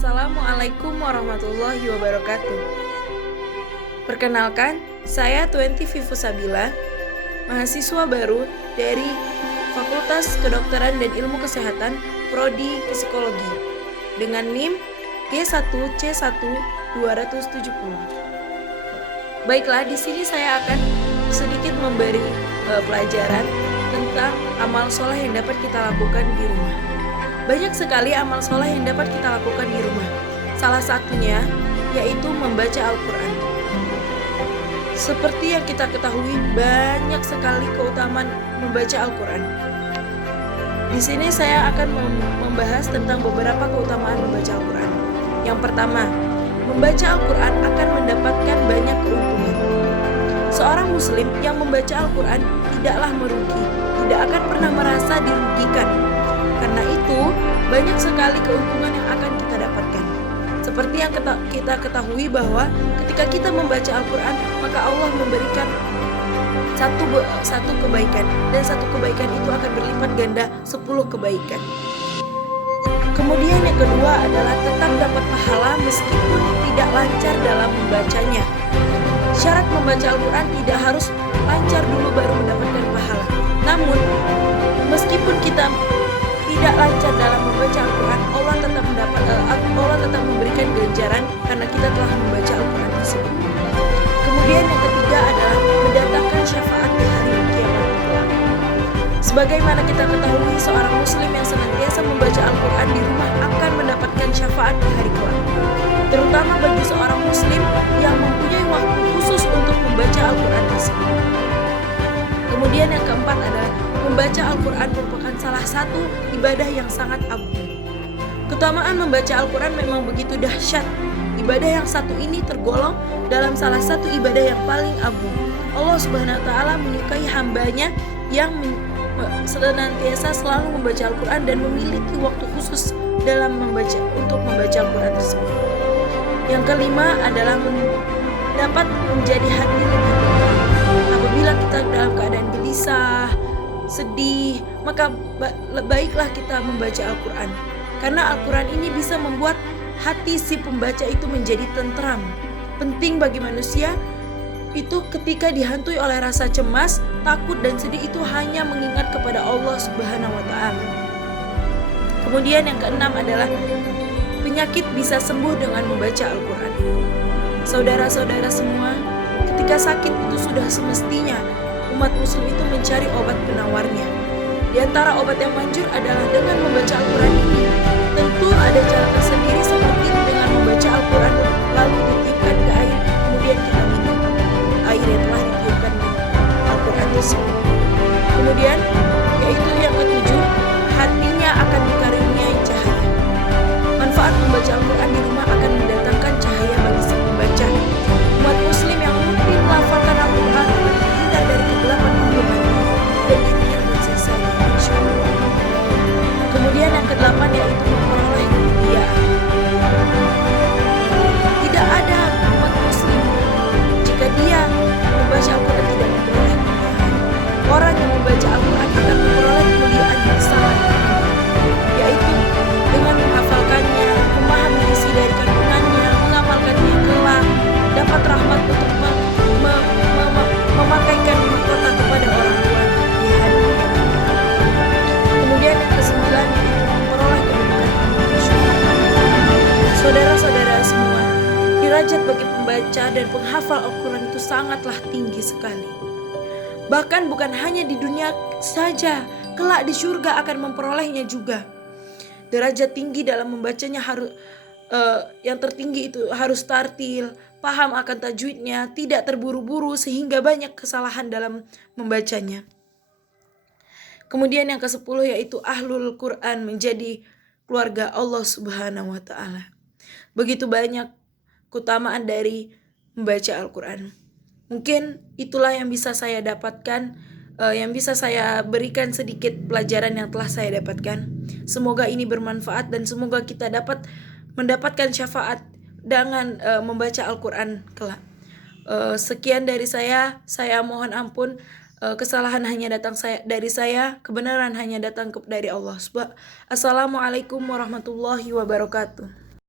Assalamualaikum warahmatullahi wabarakatuh. Perkenalkan, saya Tuenti Vivu Sabila, mahasiswa baru dari Fakultas Kedokteran dan Ilmu Kesehatan, Prodi Psikologi, dengan NIM G1C1-270. Baiklah, di sini saya akan sedikit memberi pelajaran tentang amal soleh yang dapat kita lakukan di rumah. Banyak sekali amal soleh yang dapat kita lakukan di rumah. Salah satunya yaitu membaca Al-Quran. Seperti yang kita ketahui, banyak sekali keutamaan membaca Al-Quran. Di sini saya akan membahas tentang beberapa keutamaan membaca Al-Quran. Yang pertama, membaca Al-Quran akan mendapatkan banyak keuntungan. Seorang muslim yang membaca Al-Quran tidaklah merugi, tidak akan pernah merasa dirugikan. Karena itu, banyak sekali keuntungan yang akan kita dapatkan. Seperti yang kita ketahui bahwa ketika kita membaca Al-Quran, maka Allah memberikan satu kebaikan, dan satu kebaikan itu akan berlipat ganda 10 kebaikan. Kemudian yang kedua adalah tetap dapat pahala meskipun tidak lancar dalam membacanya. Syarat membaca Al-Quran tidak harus lancar dulu baru mendapatkan pahala. Namun, meskipun kita tidak lancar dalam membaca Al-Quran, Allah tetap memberikan ganjaran karena kita telah membaca Al-Quran tersebut. Kemudian yang ketiga adalah mendatangkan syafaat di hari kiamat kelak. Sebagaimana kita ketahui, seorang muslim yang senantiasa membaca Al-Quran di rumah akan mendapatkan syafaat di hari kelak. Terutama bagi seorang muslim yang mempunyai waktu khusus untuk membaca Al-Quran tersebut. Kemudian yang keempat adalah membaca Al-Quran merupakan salah satu ibadah yang sangat agung. Keutamaan membaca Al-Quran memang begitu dahsyat. Ibadah yang satu ini tergolong dalam salah satu ibadah yang paling agung. Allah Subhanahu wa Ta'ala menyukai hambanya yang senantiasa selalu membaca Al-Quran dan memiliki waktu khusus untuk membaca Al-Quran tersebut. Yang kelima adalah dapat menjadi hati lebih tenang. Apabila kita dalam keadaan gelisah, sedih, maka baiklah kita membaca Al-Quran. Karena Al-Quran ini bisa membuat hati si pembaca itu menjadi tentram. Penting bagi manusia itu ketika dihantui oleh rasa cemas, takut dan sedih itu hanya mengingat kepada Allah Subhanahu wa Ta'ala. Kemudian yang keenam adalah penyakit bisa sembuh dengan membaca Al-Quran. Saudara-saudara semua, ketika sakit itu sudah semestinya umat muslim itu mencari obat penawarnya. Di antara obat yang manjur adalah dengan membaca Al-Quran ini. Tentu ada cara tersendiri seperti dengan membaca Al-Quran lalu ditiupkan ke air, kemudian kita minum air yang telah ditiupkan di Al-Quran tersebut. Kemudian yaitu yang ketujuh, hatinya akan dikaruniai cahaya. Manfaat membaca Al-Quran di rumah akan mendatangkan cahaya bagi si pembaca. Umat muslim yang rutin melafalkan Al-Quran terhindar dari kegelapan hubungan dan dirinya bersisa. Kemudian yang kedelapan yaitu memperoleh kemuliaan. Tidak ada umat muslim jika dia membaca Al-Quran tidak memperoleh kemuliaan. Orang yang membaca Al-Quran akan memperoleh kemuliaan yang sangat tinggi, yaitu dengan menghafalkannya, memahami isi dari kandungannya, mengamalkannya kelak, dapat rahmat untuk memakaikan mahkota kepada orang tua di hari kiamat. Kemudian yang kesembilan yaitu memperoleh kedudukan syurga. Saudara-saudara semua, derajat bagi pembaca dan penghafal Al-Quran itu sangatlah tinggi sekali. Bahkan bukan hanya di dunia saja, kelak di surga akan memperolehnya juga. Derajat tinggi dalam membacanya yang tertinggi itu harus tartil, paham akan tajwidnya, tidak terburu-buru sehingga banyak kesalahan dalam membacanya. Kemudian yang ke-10 yaitu ahlul Quran, menjadi keluarga Allah Subhanahu wa Ta'ala. Begitu banyak keutamaan dari membaca Al-Quran. Mungkin itulah yang bisa saya dapatkan, yang bisa saya berikan sedikit pelajaran yang telah saya dapatkan. Semoga ini bermanfaat dan semoga kita dapat mendapatkan syafaat dengan membaca Al-Quran kelak. Sekian dari saya mohon ampun. Kesalahan hanya datang dari saya, kebenaran hanya datang dari Allah. Assalamualaikum warahmatullahi wabarakatuh.